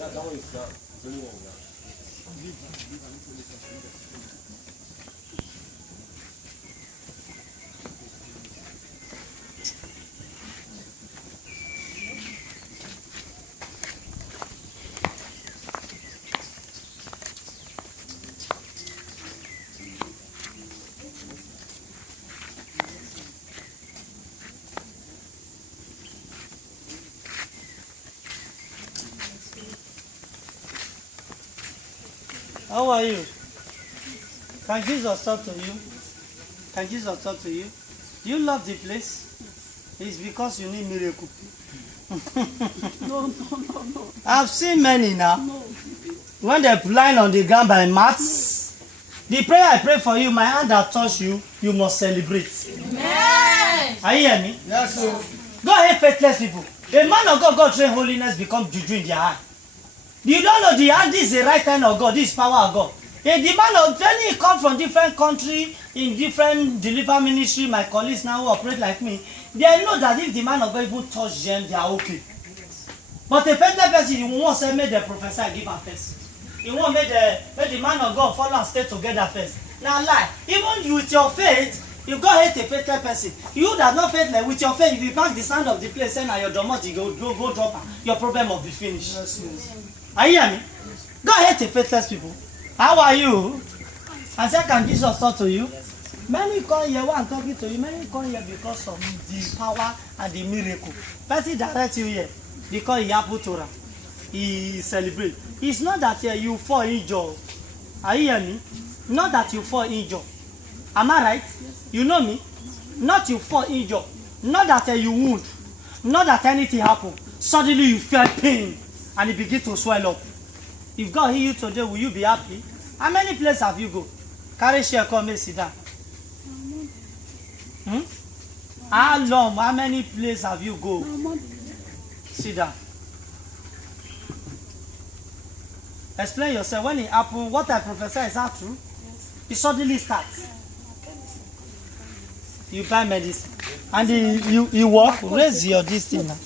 That one is not. It's only one now. How are you? Can Jesus talk to you? Can Jesus talk to you? Do you love the place? It's because you need miracle. No. I've seen many now. No. When they're lying on the ground by mats, the prayer I pray for you, my hand that touch you, you must celebrate. Amen. Are you hear me? Yes, sir. Go ahead, faithless people. A man of God train holiness become juju in their hand. You don't know the hand is the right hand of God, this is power of God. A the man of training come from different country, in different deliver ministry, my colleagues now who operate like me, they know that if the man of God even touch them, they are okay. But a faithless person, you won't say make the professor give her first. You won't make the man of God follow and stay together first. Now lie. Even you with your faith, you go hate a faithless person. You that not faithless, with your faith, if you pack the sand of the place and your domot, you go drop her, your problem will be finished. Yes. Are you hear me? Go ahead to faithless people. How are you? I said, can Jesus talk to you? Many come here while I'm talking to you. Many come here because of the power and the miracle. Person direct you here because he happen to her. He celebrate. It's not that you fall injured. Are you hear me? Not that you fall injured. Am I right? You know me? Not you fall injured. Not that you wound. Not that anything happen. Suddenly you feel pain. And it begin to swell up. If God heal you today, will you be happy? How many places have you go? Carry share, come and sit down. How long? How many places have you go? Sit down. Explain yourself. When it happen, what I prophesy is that true? Yes. It suddenly starts. You buy medicine. And you walk, raise your this thing now.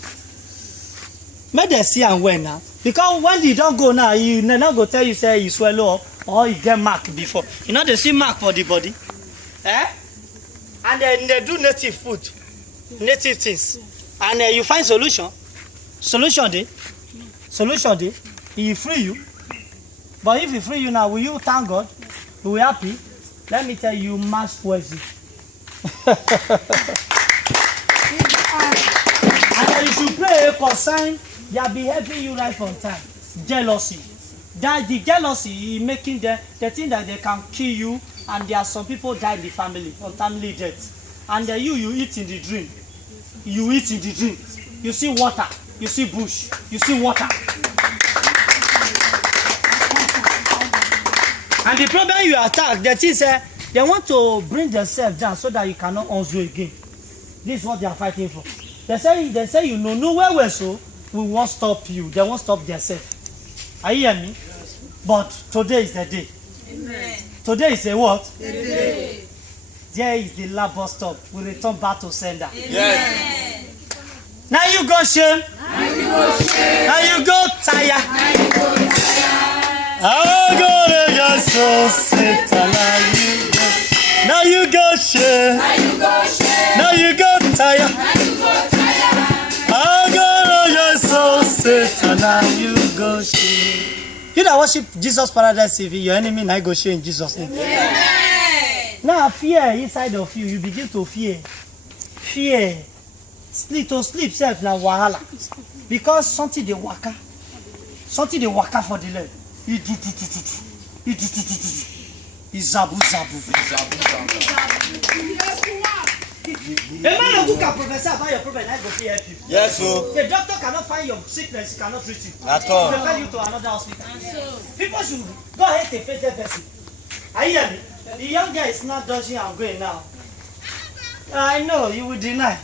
Make them see and when now. Because when you don't go now, you not go tell you say you swallow up or you get mark before. You know they see mark for the body. Eh? And then they do native food. Native things. And you find solution. Solution day. Solution day. He free you. But if he free you now, will you thank God? You will happy? Let me tell you, mass poison. And you should pray concern. They are behaving you right from time. Jealousy. That the jealousy is making them they think that they can kill you, and there are some people die in the family, untimely death. And you eat in the dream. You eat in the dream. You see water, you see bush, you see water. And the problem you attack, the thing is they want to bring themselves down so that you cannot undo again. This is what they are fighting for. They say you know where so. We won't stop you. They won't stop themselves. Are you hear me? Yes. But today is the day. Amen. Today is a what? The day. There is the labor stop. We return back to sender. Yes. Now you go shame. Now you go shame. Now you go tire. Now you go tire. I go to your soul, Satan. Now you go shame. Now you go shame. Now you go tire. Now you go tire. I go to your soul, Satan. Now you go shame. You that worship Jesus Paradise TV, your enemy now go shame in Jesus' name. Amen. Now fear inside of you, you begin to fear. Fear. Sleep to sleep self na wahala. Because something they waka. Something they waka for the leg. He do. He zabu. A man of who can prophesy about your problem, I go to help you. Yes, sir. The doctor cannot find your sickness, he cannot treat you. At all. He refer you to another hospital. People should go ahead and face that person. Are you hear me? The young guy is not dodging and going now. I know you will deny.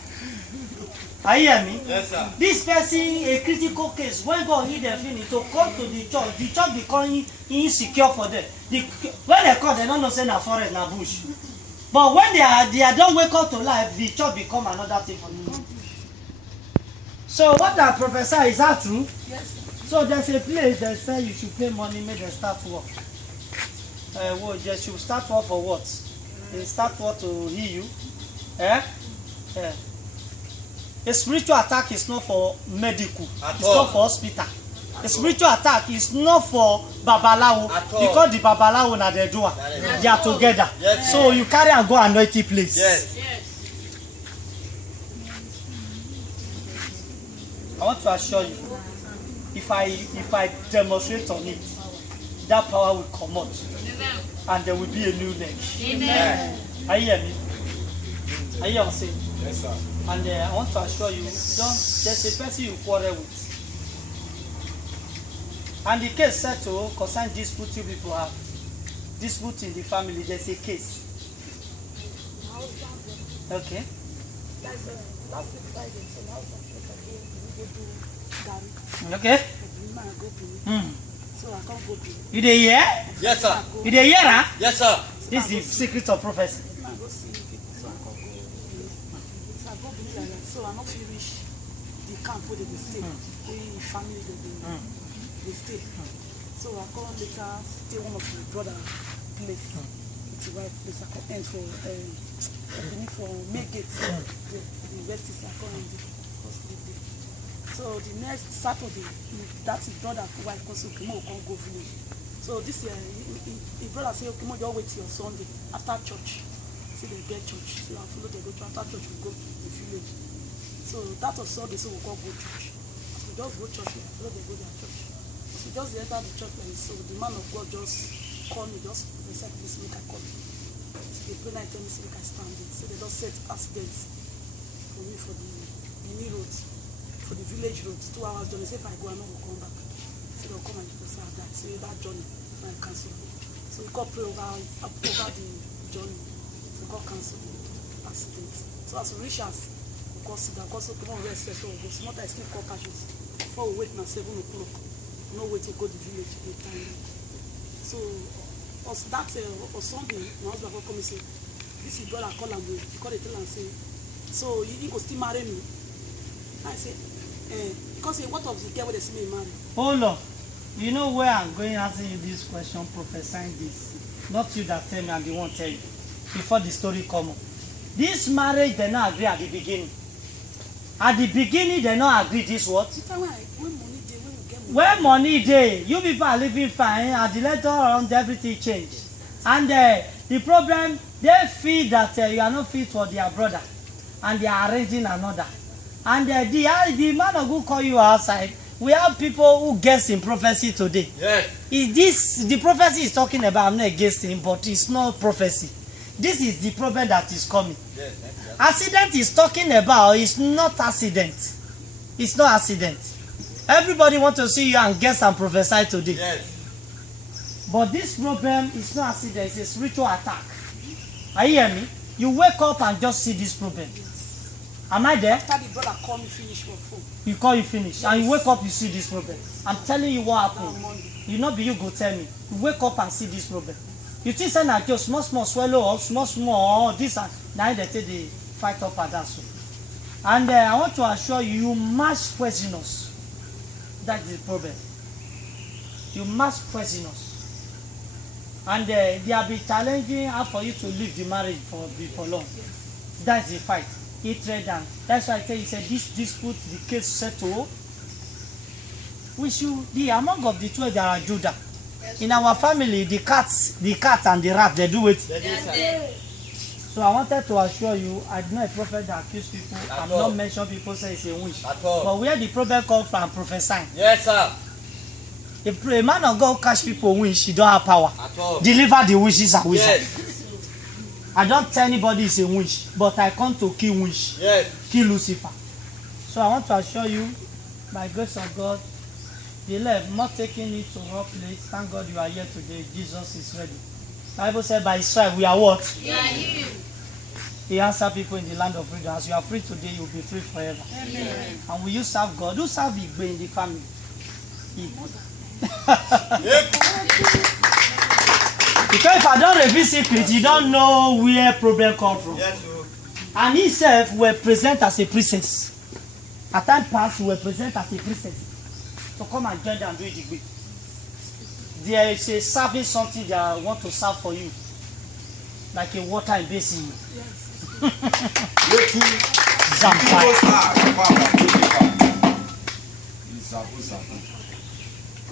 Are you hear me? Yes, sir. This person, a critical case, when God heal them finish to come to the church becoming insecure for them. When they come, they don't know say na forest, na bush. But when they are don't wake up to life, the church become another thing for them. So what I prophesy, is that true? Yes. So there's a place that say you should pay money, make them start work. Well, they should start work for what? They start work to heal you. Eh? Yeah. A spiritual attack is not for medical. It's not for hospital. A spiritual attack is not for babalawo because the babalawo na the doer. They are together. Yes. So you carry and go anointing place. Yes. I want to assure you, if I demonstrate on it, that power will come out, and there will be a new leg. Amen. Are you hear me? Are you hear saying? Yes, sir. And I want to assure you, there's a person you quarrel with. And the case settled concerning dispute you people have. Dispute in the family, there's a case. Okay. Last week Friday, so now we go do Okay. So I can't go to. You dey hear? Yes, sir. You dey hear, huh? Yes, sir. This is the secret of prophecy. I go see people, so I can't go. So I go believe like that. So I not feel reach the camp where they stay. The family they stay. So I come later stay one of my brother place. It's the right place. I come end for May Gate. The university I come end there. Sleep there. So the next Saturday, that's his brother wife also come go village. So this year, his brother say, "Okay, you wait till Sunday after church. See they get church. So I follow they go to after church. We go to the village. So that was Sunday. So we go church. So we just go church. I follow they go their church. So we just enter the church like so. The man of God just call me, just said, "Please make I call." So they pray like tell me, so make I stand there. So they just set accidents for me for the Benin road. For the village road, 2 hours journey. Say if I go, I know will come back. So they'll come and people say that. So that journey, I cancel. So we got pray over the journey. So we got cancel the accident. So as we reach us, we got sit down. Also, come on, rest. So we go small. I still call cashes. Before we wait now 7 o'clock. No way to go to the village at time. So us that or Sunday, my husband will come and say, "This is brother call and he call the tell and say, so you go still marry me?" I say. Because what of the girl where they see me marry? Hold on. You know where I'm going asking you this question, prophesying this. Not you that tell me, I'm the one tell you. Before the story come up. This marriage, they not agree at the beginning. At the beginning, they not agree this what? When money day, you people are living fine, and the later on everything change. And the problem, they feel that you are not fit for their brother. And they are arranging another. And the man of God call you outside. We have people who guess in prophecy today. Yes. Is this the prophecy is talking about? I'm not guessing, but it's not prophecy. This is the problem that is coming. Yes. Accident is talking about is not accident. It's not accident. Everybody want to see you and guess and prophesy today. Yes. But this problem is not accident. It's a spiritual attack. Are you hearing me? You wake up and just see this problem. Am I there? After the brother call me finish for phone. You call you finish. Yes. And you wake up, you see this problem. I'm telling you what happened. You not be you go tell me. You wake up and see this problem. You think say na just small swallow or small this and now they take the fight up and that so. And I want to assure you, you must question us. That's the problem. You must question us. And they have been challenging how for you to leave the marriage for long. Yes. That's the fight. Hatred, and that's why I tell you, said this dispute, the case settled. We should be among of the 12 that are Judah. Yes. In our family, the cat and the rat, they do it. Yes. So I wanted to assure you, I'm not a prophet that accuse people. I'm not mentioning people say it's a wish. But where the problem comes from, prophesying. Yes, sir. If a man of God catch people wish, he don't have power. Deliver the wishes and wishes. Yes. I don't tell anybody it's a wish, but I come to kill wish. Yes. Kill Lucifer. So I want to assure you, by grace of God, the left, not taking it to our place. Thank God you are here today. Jesus is ready. The Bible said by his stripe we are what? We are healed. He answered people in the land of freedom. As you are free today, you will be free forever. Amen. And will you serve God? Who serve Igbe in the family? Because if I don't reveal secrets, you don't know where problem come from. Yes, sir. And he himself were present as a princess. At time past, we were present as a princess. to come and join them and do it big. There is a serving something that I want to serve for you. Like a water in basin.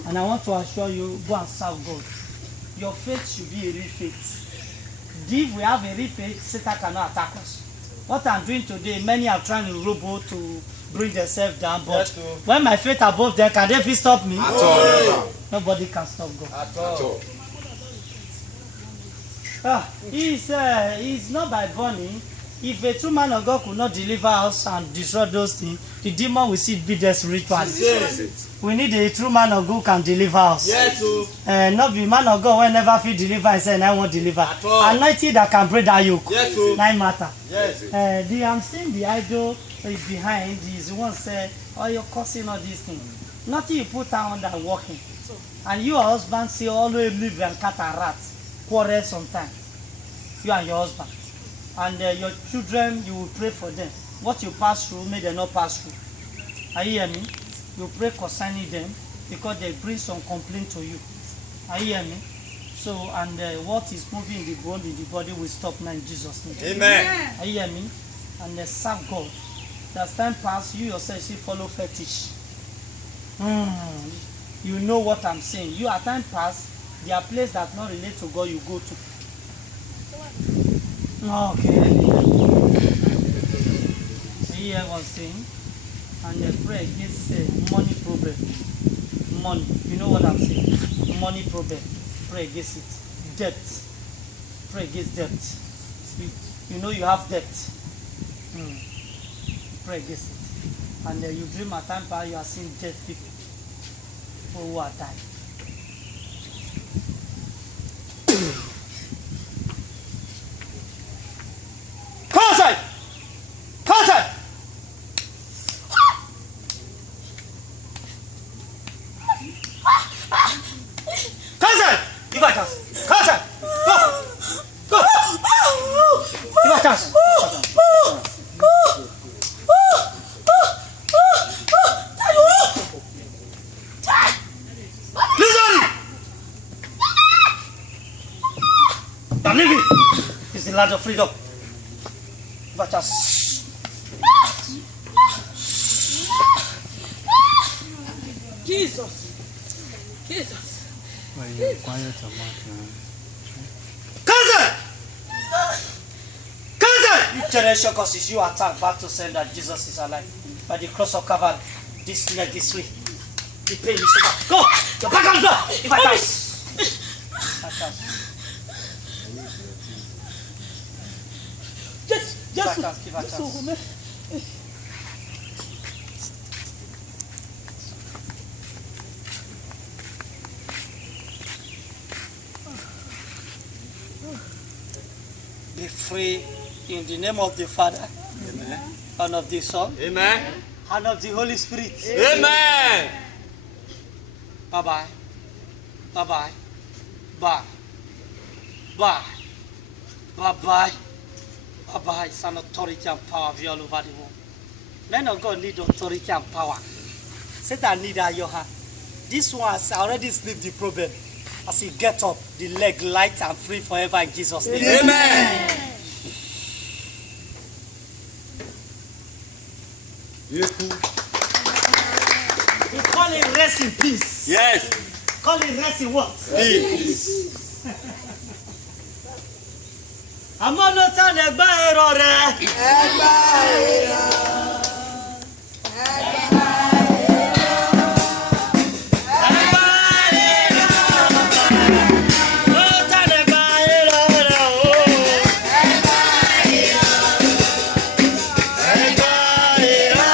And I want to assure you, go and serve God. Your faith should be a real faith. If we have a real faith, Satan cannot attack us. What I'm doing today, many are trying to robo to bring themselves down, but when my faith above them, can they stop me? At all. Nobody can stop God. At all. It's not by burning. If a true man of God could not deliver us and destroy those things, the demon will see be the rituals. Yes. We need a true man of God who can deliver us. Yes. Not be man of God when never feel deliver and say I won't deliver. Anointing that can break that yoke. Yes. Not matter. Yes. I'm seeing the idol is behind. Is one say, oh, you're causing all these things. Nothing you put down that working. And your husband say always live and cat and rat. Quarrel sometimes. You and your husband. And your children, you will pray for them. What you pass through, may they not pass through. Are you hear me? You pray concerning them because they bring some complaint to you. Are you hear me? So, and what is moving in the bone in the body will stop now in Jesus' name. Amen. Are you hear me? And serve God. As time pass, you yourself you follow fetish. You know what I'm saying. You at time pass, there are places that not relate to God you go to. Okay. You hear one thing, and the prayer against money problem. Money. You know what I'm saying? Money problem. Pray against it. Debt. Pray against debt. You know you have debt. Pray against it. And you dream at time you are seeing dead people who are dying. I'm leaving. It's the land of freedom. But Jesus. Jesus. Why are you quiet about now? Cousin! Cousin! You generation causes you attack back to say that Jesus is alive. By the cross of Calvary. This leg this way. The pain is over. Go! Your back comes up! If I die. Give a chance. Be free in the name of the Father. Amen. And of the Son. Amen. And of the Holy Spirit. Amen. Bye-bye. Bye-bye. Bye. Bye. Bye-bye. Bye-bye. It's an authority and power of you all over the world. Men of God need authority and power. Satan need your hand. This one has already slipped the problem. As he get up, the leg light and free forever in Jesus' name. Amen. You call it rest in peace. Yes. Call it rest in what? Peace. Àmọ́ ló tán lè gbá èrò rẹ̀. Ẹgbà èrò. Ẹgbà èrò. Ló tán lè gbá èrò rẹ̀ o. Ẹgbà èrò. Ẹgbà èrò.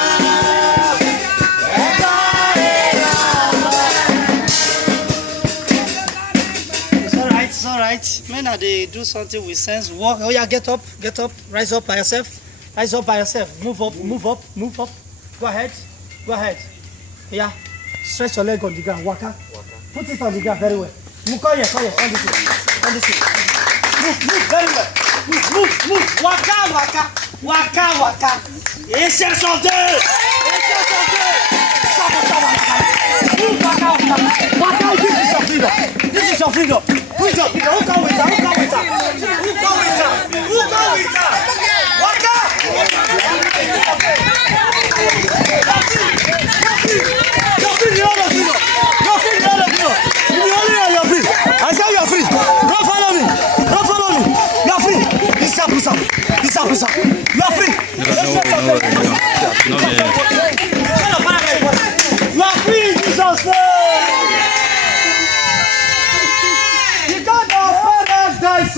It's all right. Men are they do something with sense. Walk. Oh yeah, get up, rise up by yourself. Rise up by yourself. Move up, move up, move up. Go ahead. Go ahead. Yeah. Stretch your leg on the ground. Waka. Put it on the ground very well. Move, come here. On this way. On this way. Move very well. Move. Waka. Essence of day. Stop. Waka, this is your freedom. This is your freedom. Who is your freedom? Who come with her? Who come with her? Who come with her? Who come with her? Waka! You're free, you're free, you're free, you're free, you're free. You're free. I say you're free. Don't follow me. Don't follow me. You're free. It's up. You're free. You are free in Jesus' name. You got no paradise.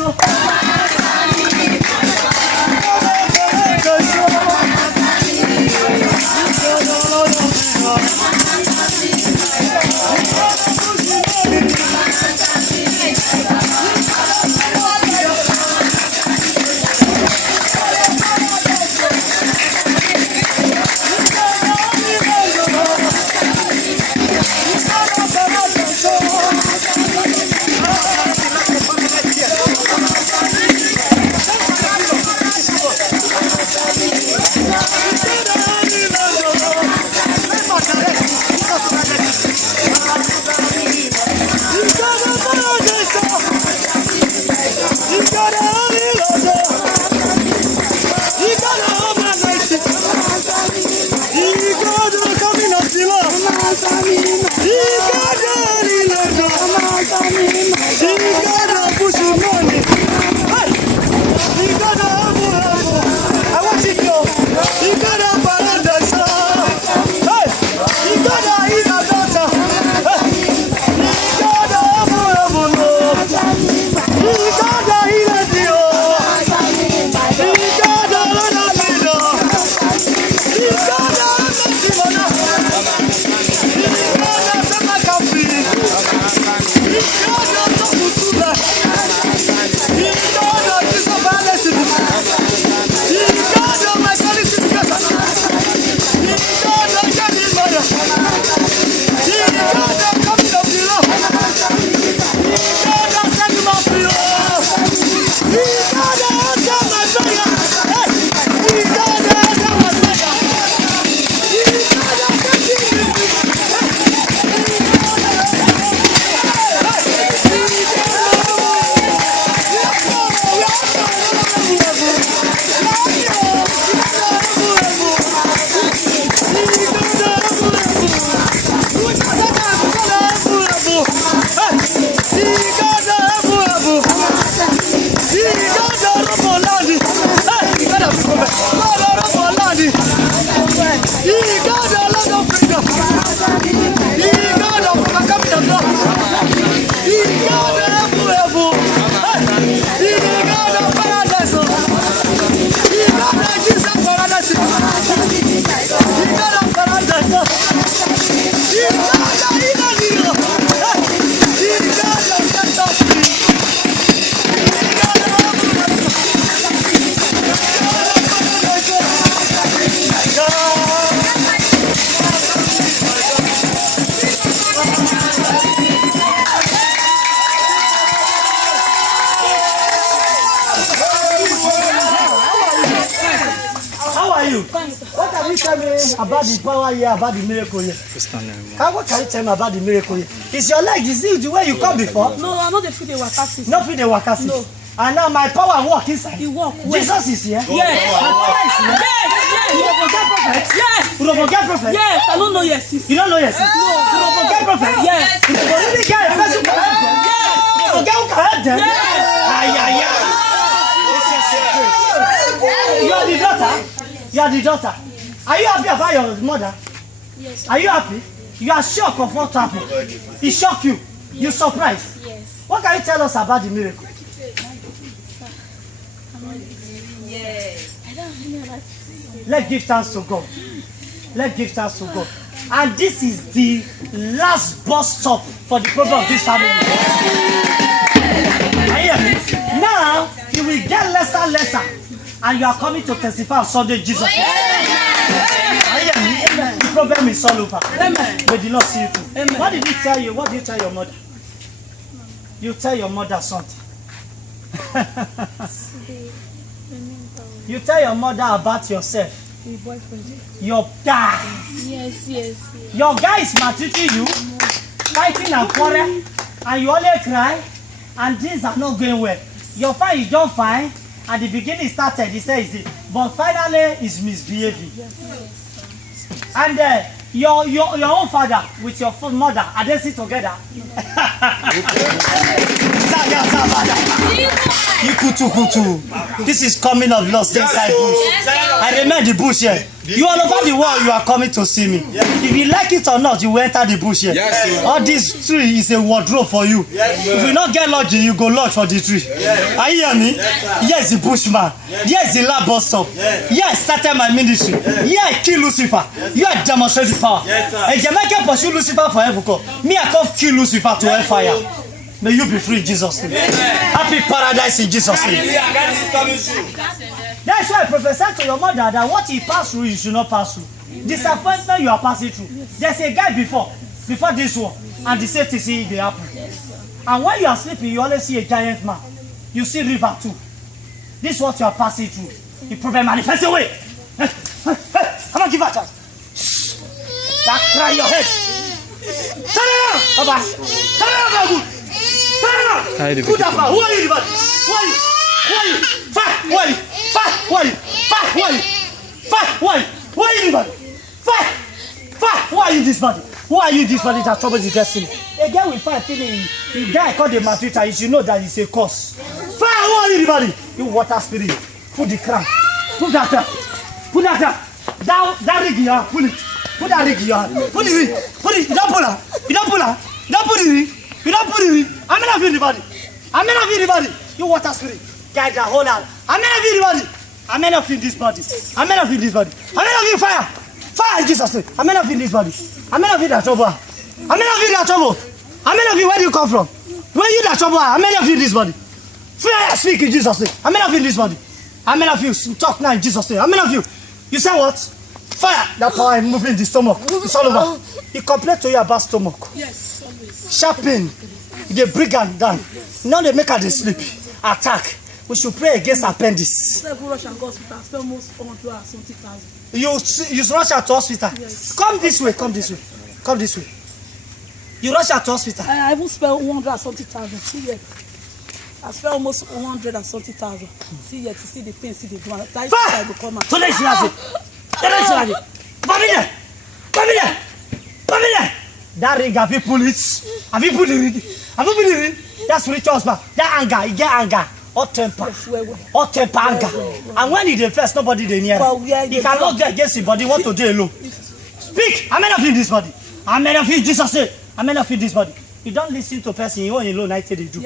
What can you tell me about the power here, about the miracle here? What can you tell me about the miracle here? Is your leg, is it the way you come before? No, I know the feel they waka see. No feel they waka see. No. And now my power walk inside. You walk. Jesus is here. Yes. My power is here. You don't forget prophet? Yes. You don't forget prophet? Yes, I don't know yes. You don't know yes? No. You don't forget prophet? Yes. You don't really get a person who can help them? Yes. You forget who can help them? Yes. You are the daughter? You are the daughter. Are you happy about your mother? Yes. Are you happy? You are shocked of what happened. It shocked you. You surprised. Yes. What can you tell us about the miracle? Yes. I don't know what to say. Let's give thanks to God. Let's give thanks to God. And this is the last bus stop for the program of this family. Now, you will get lesser. And you are coming to testify on Sunday, Jesus. Amen. The problem is all over. Amen. May the Lord see you too. Amen. What did he tell you? What did you tell your mother? You tell your mother something. Remember. You tell your mother about yourself. The boyfriend. Your guy. Yes, yes. Your guy is maltreating you, fighting and quarrel, and you only cry, and things are not going well. Your father is just fine. At the beginning, started, he says it, but finally, he's misbehaving. And your own father with your mother, are they sit together? Kutu. This is coming of lost inside bush. I remember the bush here. You all over the world, you are coming to see me. If you like it or not, you will enter the bush here. All this tree is a wardrobe for you. If you not get lodging, you go lodge for the tree. Are you hear me? Yes, the bushman. Yes, the lab bus stop. Yes, started my ministry. Yeah, kill Lucifer. You are demonstrating power. And Jamaica pursue Lucifer for heaven. Me, I come kill Lucifer to hellfire. May you be free in Jesus' name. Happy paradise in Jesus' name. That's why I prophesied to your mother that what he passed through, you should not pass through. Disappointment you are passing through. There's a guy before this one, and the same thing see they happen. And when you are sleeping, you always see a giant man. You see river too. This is what you are passing through. The problem manifests away. I'm not give a chance. That cry your head. Turn around, Baba. Turn around, Babu. Who are you? Who are you? Who are you? Who are you? Who are you? Who are you? Who are you? Who are you? Who are you this body? Who are you this body that troubles the destiny? Again we fight feeling the guy called the maltreater. You should know that it's a curse. Who are you the body? You water spirit. Put the crown. Put that up. Put that up. That rig here. Pull it. Put that rig here. Put it. Put it. You don't pull her. You don't pull her. You don't put it. You don't put it. I'm not feeling the body. I'm not feeling the body. You water spirit. Guide the whole out. I'm not feeling the body. I'm not feeling this body. I'm not feeling this body. I'm not feeling fire. Fire in Jesus' name. I'm not feeling this body. I'm not feeling that trouble. I'm not feeling that trouble. I'm not feeling where do you come from? Where you that trouble? I'm not feeling this body. Fire speak in Jesus' name. I'm not feeling this body. I'm not feeling talk now in Jesus' name. I'm not feeling. You say what? Fire. That power is moving the stomach. It's all over. He complained to you about stomach. Yes, always. Sharp pain. They bring her down. Now they make her they sleep. Attack. We should pray against appendix. You rush her to hospital. Yes. Come this way. Come this way. Come this way. You rush her to hospital. I even spent 100,000. See yet. I spent almost 100,000. See yet. See the pain. See the ground. Today she has it. Family. That ring, have you pulled it? Have you put the ring? Have you put the ring? That's spiritual husband. That anger, you get anger. Hot temper. Hot temper anger. And when he dey first, nobody dey near. He cannot get against him, but he want to do alone. Speak. I'm not feeling this body. I'm not feeling Jesus say. I'm not feeling this body. You don't listen to person, you only alone, I tell you do.